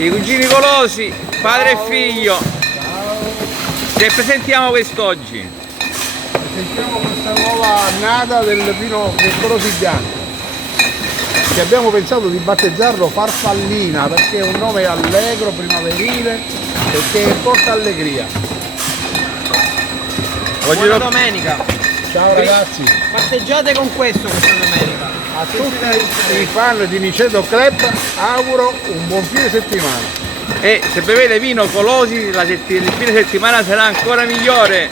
I cugini golosi, padre e figlio. Che presentiamo quest'oggi? Sentiamo questa nuova annata del vino Golosi bianco, che abbiamo pensato di battezzarlo Farfallina perché è un nome allegro, primaverile e che porta allegria. Buona domenica! Ciao ragazzi, Parteggiate con questo questa domenica! a tutti i fan di Niceto Club auguro un buon fine settimana. E se bevete vino Golosi, il fine settimana sarà ancora migliore.